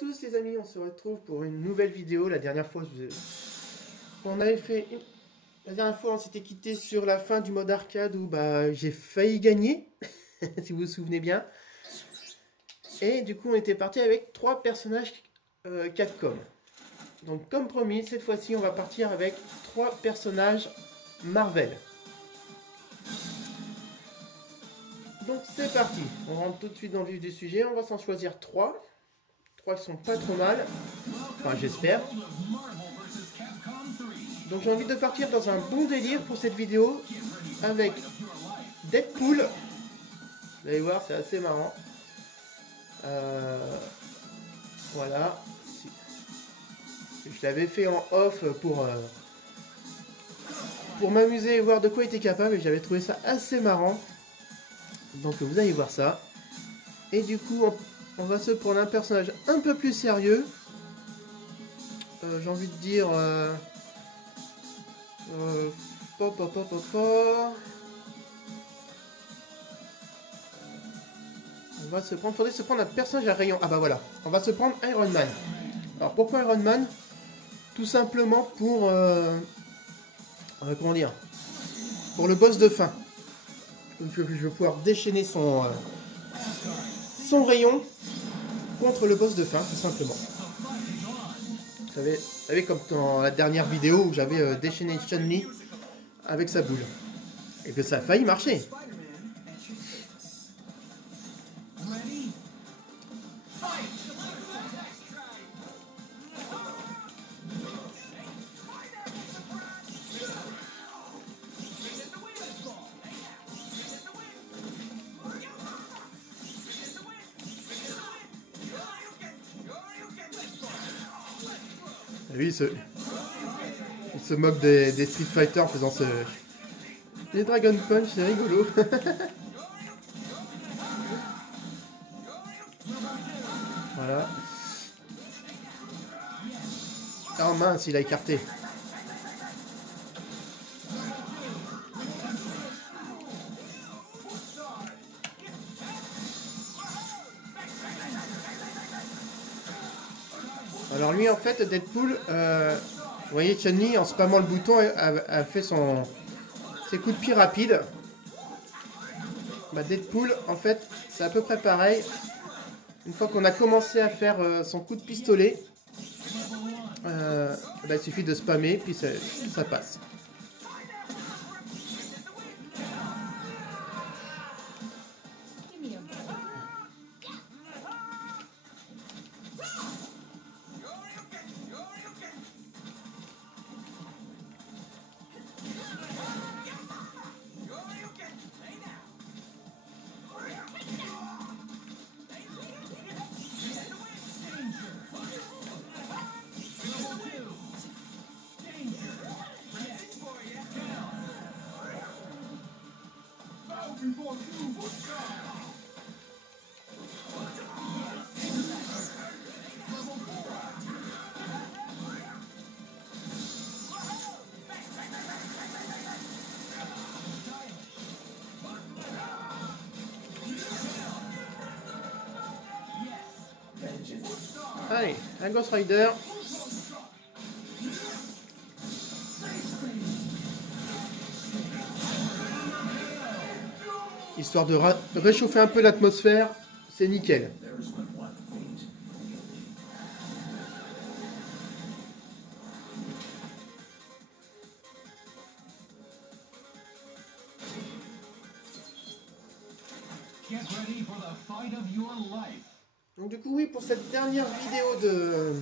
tous les amis, on se retrouve pour une nouvelle vidéo. La dernière fois, on avait fait la dernière fois, on s'était quitté sur la fin du mode arcade où j'ai failli gagner, si vous vous souvenez bien. Et du coup, on était parti avec 3 personnages Capcom. Donc, comme promis, cette fois-ci, on va partir avec 3 personnages Marvel. Donc, c'est parti. On rentre tout de suite dans le vif du sujet. On va s'en choisir 3. 3 qui sont pas trop mal. Enfin, j'espère. Donc, j'ai envie de partir dans un bon délire pour cette vidéo avec Deadpool. Vous allez voir, c'est assez marrant. Voilà. Je l'avais fait en off pour m'amuser et voir de quoi il était capable. Et j'avais trouvé ça assez marrant. Donc vous allez voir ça. Et du coup, on va se prendre un personnage un peu plus sérieux. J'ai envie de dire... On va se prendre... Faudrait se prendre un personnage à rayon. Ah bah voilà. On va se prendre Iron Man. Alors pourquoi Iron Man? Tout simplement pour... comment dire? Pour le boss de fin. Je vais pouvoir déchaîner son rayon contre le boss de fin, tout simplement. Vous savez comme dans la dernière vidéo où j'avais déchaîné Chun-Li avec sa boule. Et que ça a failli marcher. Lui, il se moque des Street Fighter en faisant les Dragon Punch, c'est rigolo. Voilà. Oh mince, il a écarté. Alors lui en fait Deadpool, vous voyez Chun-Li en spammant le bouton a fait ses coups de pied rapides. Deadpool en fait c'est à peu près pareil. Une fois qu'on a commencé à faire son coup de pistolet, il suffit de spammer puis ça passe. Allez, un Ghost Rider. Histoire de réchauffer un peu l'atmosphère, c'est nickel. Donc du coup oui, pour cette dernière vidéo de...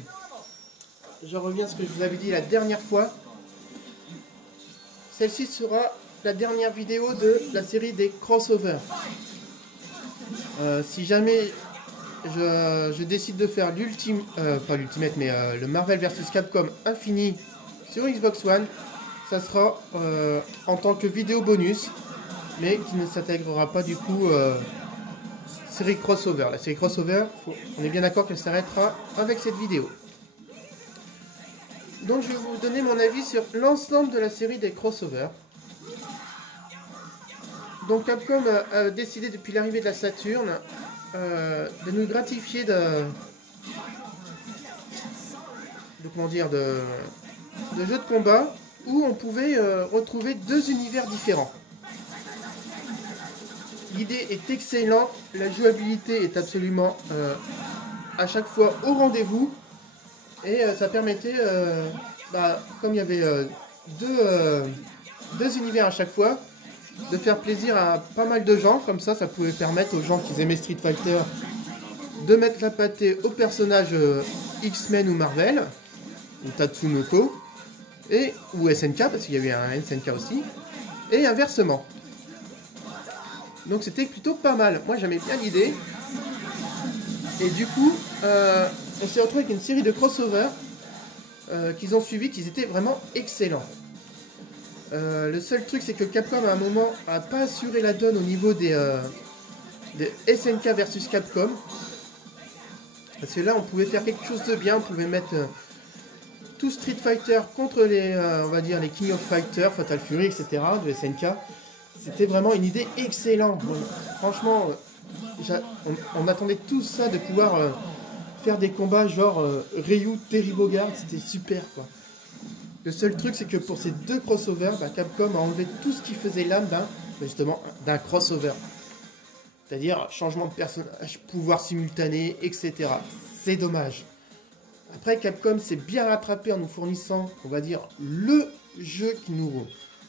Je reviens à ce que je vous avais dit la dernière fois. Celle-ci sera la dernière vidéo de la série des crossovers. Si jamais je décide de faire l'ultime, pas l'ultimate, mais le Marvel vs Capcom Infini sur Xbox One, ça sera en tant que vidéo bonus, mais qui ne s'intégrera pas du coup série crossover. La série crossover, on est bien d'accord qu'elle s'arrêtera avec cette vidéo. Donc je vais vous donner mon avis sur l'ensemble de la série des crossovers. Donc Capcom a décidé depuis l'arrivée de la Saturn de nous gratifier comment dire, de jeux de combat où on pouvait retrouver deux univers différents. L'idée est excellente, la jouabilité est absolument à chaque fois au rendez-vous. Et ça permettait, comme il y avait deux univers à chaque fois, de faire plaisir à pas mal de gens. Comme ça pouvait permettre aux gens qui aimaient Street Fighter de mettre la pâtée aux personnages X-Men ou Marvel, ou Tatsunoko, ou SNK, parce qu'il y avait un SNK aussi, et inversement. Donc c'était plutôt pas mal. Moi j'aimais bien l'idée. Et du coup, on s'est retrouvé avec une série de crossovers qu'ils ont suivis, qui étaient vraiment excellents. Le seul truc, c'est que Capcom, à un moment, n'a pas assuré la donne au niveau des SNK versus Capcom. Parce que là, on pouvait faire quelque chose de bien, on pouvait mettre tout Street Fighter contre on va dire, les King of Fighters, Fatal Fury, etc. de SNK. C'était vraiment une idée excellente. Franchement, on attendait tout ça de pouvoir faire des combats genre Ryu, Terry Bogard, c'était super quoi. Le seul truc, c'est que pour ces deux crossovers, Capcom a enlevé tout ce qui faisait l'âme d'un crossover. C'est-à-dire changement de personnage, pouvoir simultané, etc. C'est dommage. Après, Capcom s'est bien rattrapé en nous fournissant, on va dire, le jeu qui nous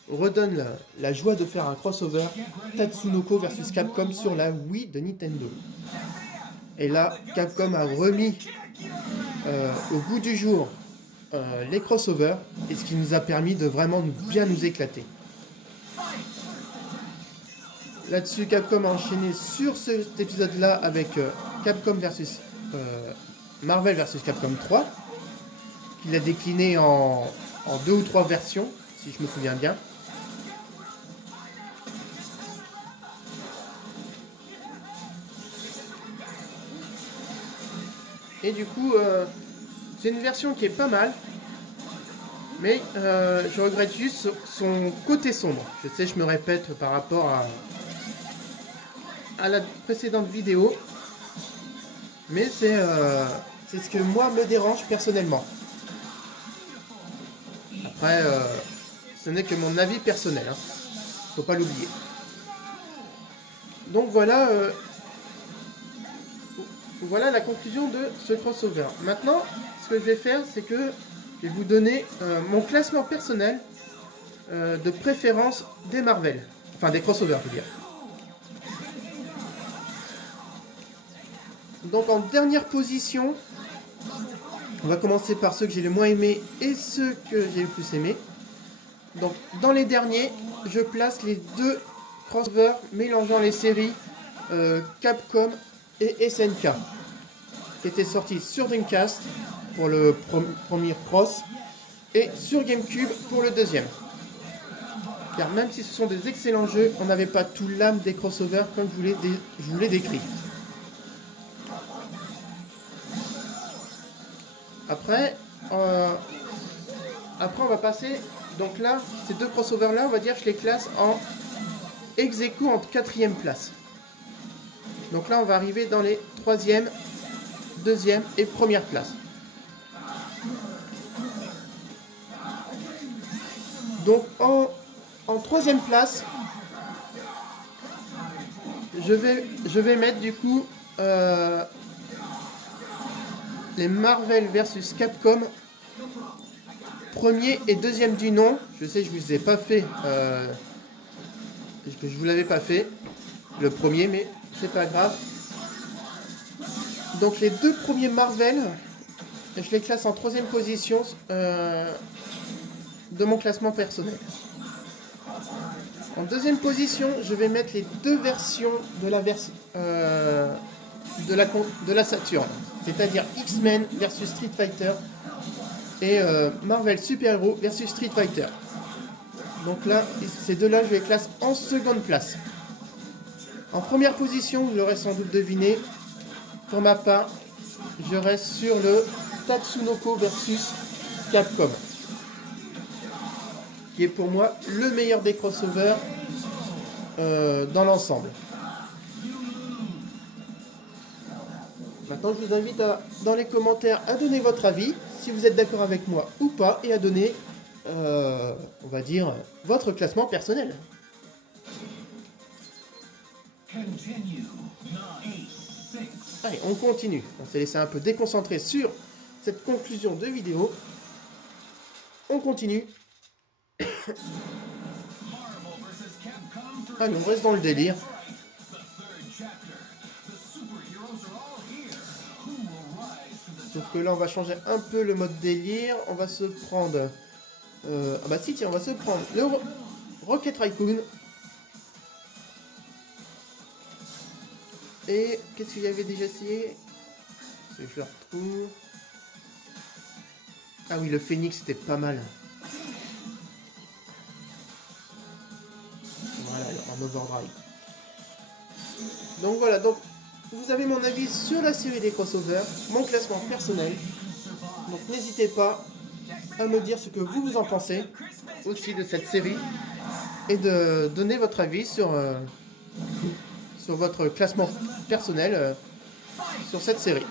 redonne la joie de faire un crossover, Tatsunoko versus Capcom sur la Wii de Nintendo. Et là, Capcom a remis au goût du jour les crossovers, et ce qui nous a permis de vraiment bien nous éclater. Là-dessus, Capcom a enchaîné sur cet épisode-là avec Capcom versus Marvel versus Capcom 3, qu'il a décliné en 2 ou 3 versions, si je me souviens bien. Et du coup, c'est une version qui est pas mal, mais je regrette juste son côté sombre. Je sais, je me répète par rapport à la précédente vidéo, mais c'est ce que moi me dérange personnellement. Après, ce n'est que mon avis personnel, hein. Faut pas l'oublier. Donc voilà, voilà la conclusion de ce crossover. Maintenant, ce que je vais faire, c'est que je vais vous donner mon classement personnel de préférence des Marvel. Enfin, des crossovers, je veux dire. Donc en dernière position, on va commencer par ceux que j'ai le moins aimés et ceux que j'ai le plus aimés. Donc dans les derniers, je place les deux crossovers mélangeant les séries Capcom et SNK, qui étaient sortis sur Dreamcast pour le premier cross et sur GameCube pour le deuxième. Car même si ce sont des excellents jeux, on n'avait pas tout l'âme des crossovers comme je vous l'ai décrit. Après, on va passer, donc là, ces deux crossovers là, on va dire, je les classe en ex-aequo en 4e place. Donc là, on va arriver dans les 3e, 2e et 1re place. Donc en 3e place, je vais mettre du coup les Marvel versus Capcom, premier et deuxième du nom. Je sais, je vous ai pas fait, que je vous l'avais pas fait le premier, mais c'est pas grave. Donc les deux premiers Marvel, je les classe en 3e position de mon classement personnel. En 2e position, je vais mettre les deux versions de la Saturn, c'est-à-dire X-Men versus Street Fighter et Marvel Super Hero versus Street Fighter. Donc là, ces deux-là, je les classe en 2e place. En 1re position, vous l'aurez sans doute deviné, pour ma part, je reste sur le Tatsunoko versus Capcom, qui est pour moi le meilleur des crossovers dans l'ensemble. Maintenant, je vous invite dans les commentaires à donner votre avis, si vous êtes d'accord avec moi ou pas, et à donner, on va dire, votre classement personnel. Allez, on continue. On s'est laissé un peu déconcentré sur cette conclusion de vidéo. On continue. Allez, on reste dans le délire. Sauf que là, on va changer un peu le mode délire. On va se prendre... ah bah si, tiens, on va se prendre le Rocket Raccoon. Et qu'est-ce qu'il y avait déjà essayé? Je le retrouve. Ah oui, le Phoenix, c'était pas mal. Voilà, en overdrive. Donc voilà, donc vous avez mon avis sur la série des crossovers, mon classement personnel. Donc n'hésitez pas à me dire ce que vous en pensez aussi de cette série et de donner votre avis sur votre classement personnel sur cette série.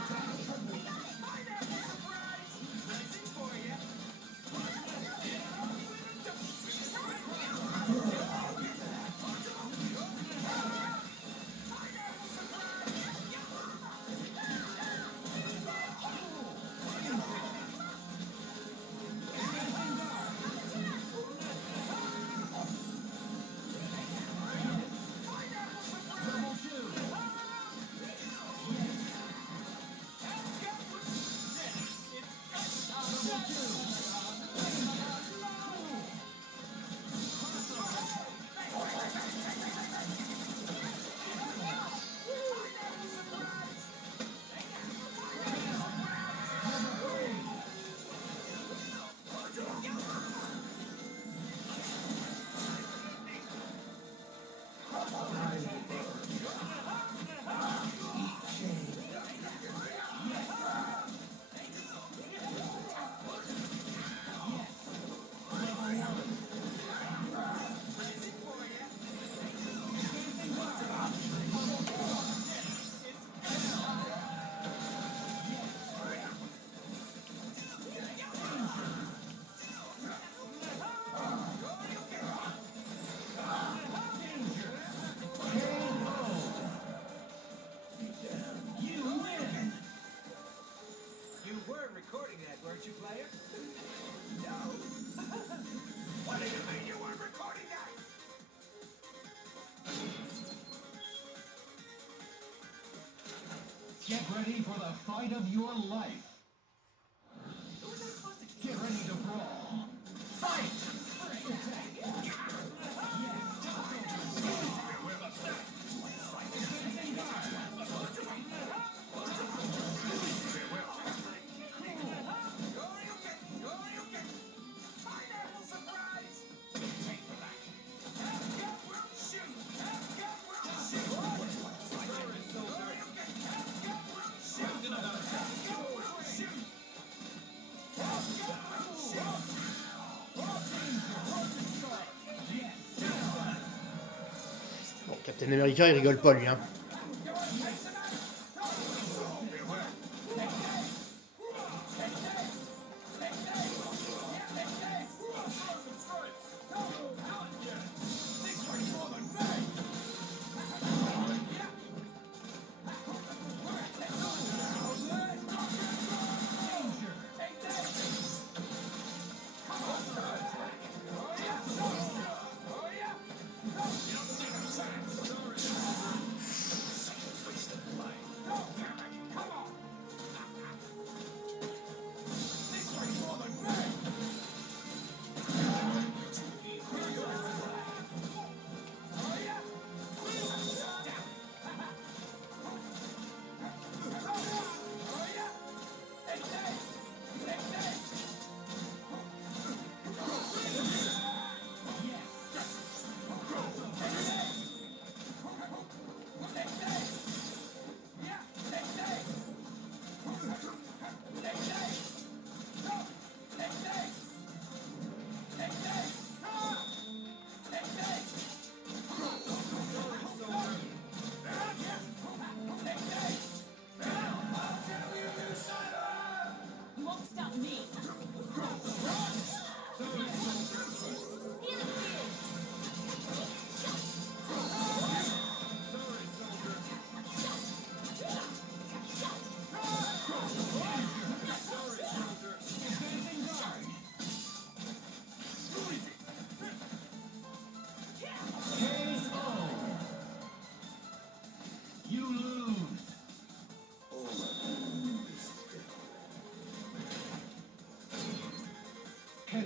Get ready for the fight of your life. Get ready to brawl. Fight! Bon, Captain America, il rigole pas, lui, hein.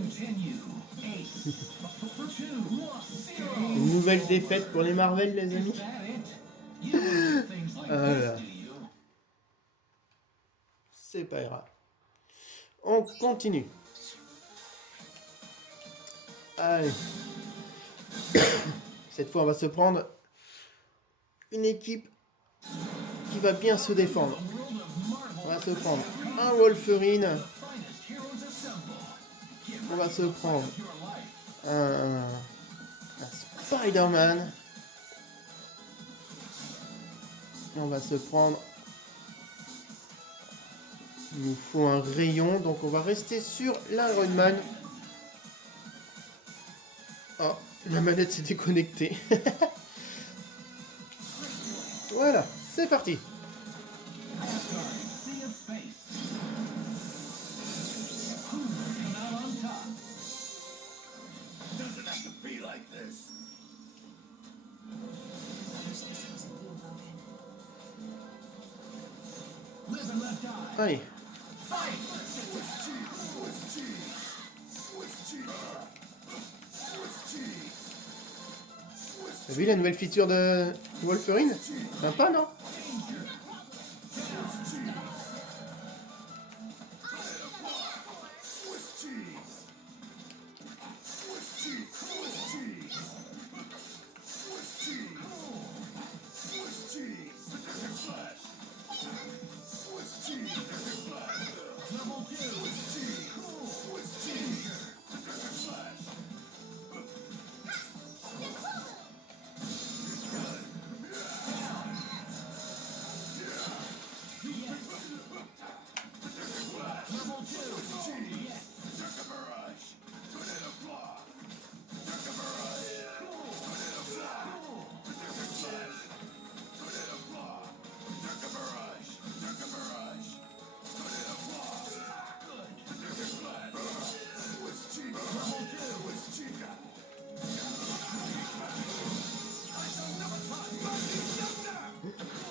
continue. Ace. For 2, 0. Une nouvelle défaite pour les Marvel, les amis. Is that it? You don't do things like Voilà. this, do you? C'est pas grave. On continue. Allez. Cette fois, on va se prendre une équipe qui va bien se défendre. On va se prendre un Wolverine. On va se prendre un Spider-Man. Et on va se prendre... Il nous faut un rayon, donc on va rester sur l'Iron Man. Oh, la manette s'est déconnectée. Voilà, c'est parti. Allez. T'as vu la nouvelle feature de Wolverine? Sympa, non?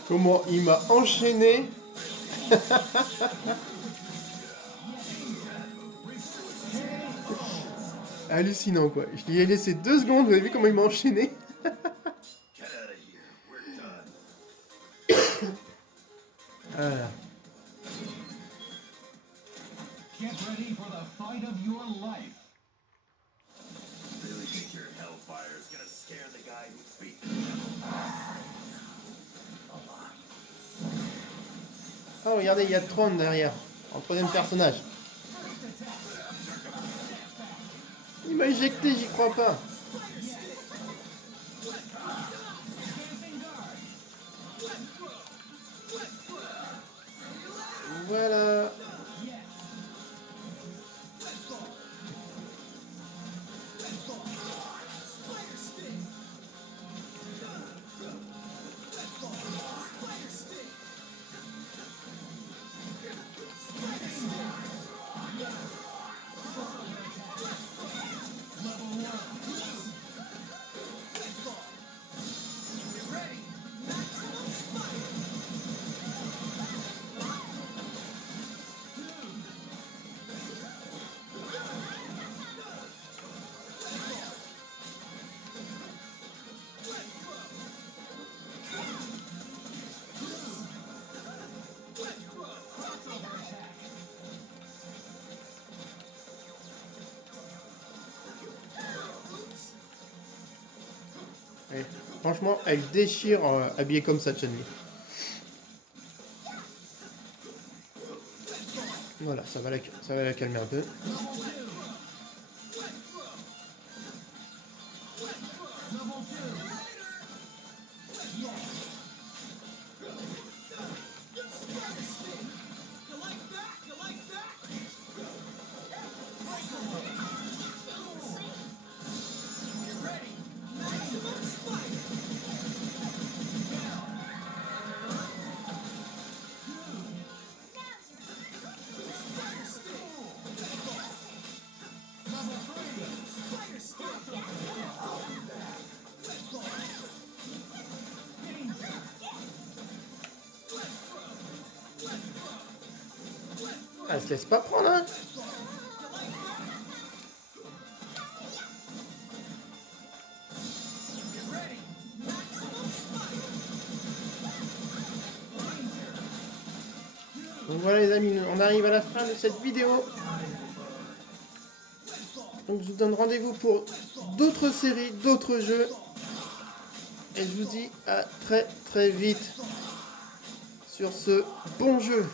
Comment il m'a enchaîné. Hallucinant quoi. Je lui ai laissé 2 secondes, vous avez vu comment il m'a enchaîné. Voilà. Get ready for the fight of your life. Really think your hellfire is gonna scare the guy who beat the Oh regardez, il y a Tron derrière, en 3ème personnage. Il m'a éjecté, j'y crois pas. Voilà. Et franchement, elle déchire habillée comme ça, Chun-Li. Voilà, ça va la calmer un peu. Elle se laisse pas prendre, hein. arrive à la fin de cette vidéo. Donc je vous donne rendez-vous pour d'autres séries, d'autres jeux. Et je vous dis à très très vite sur ce bon jeu.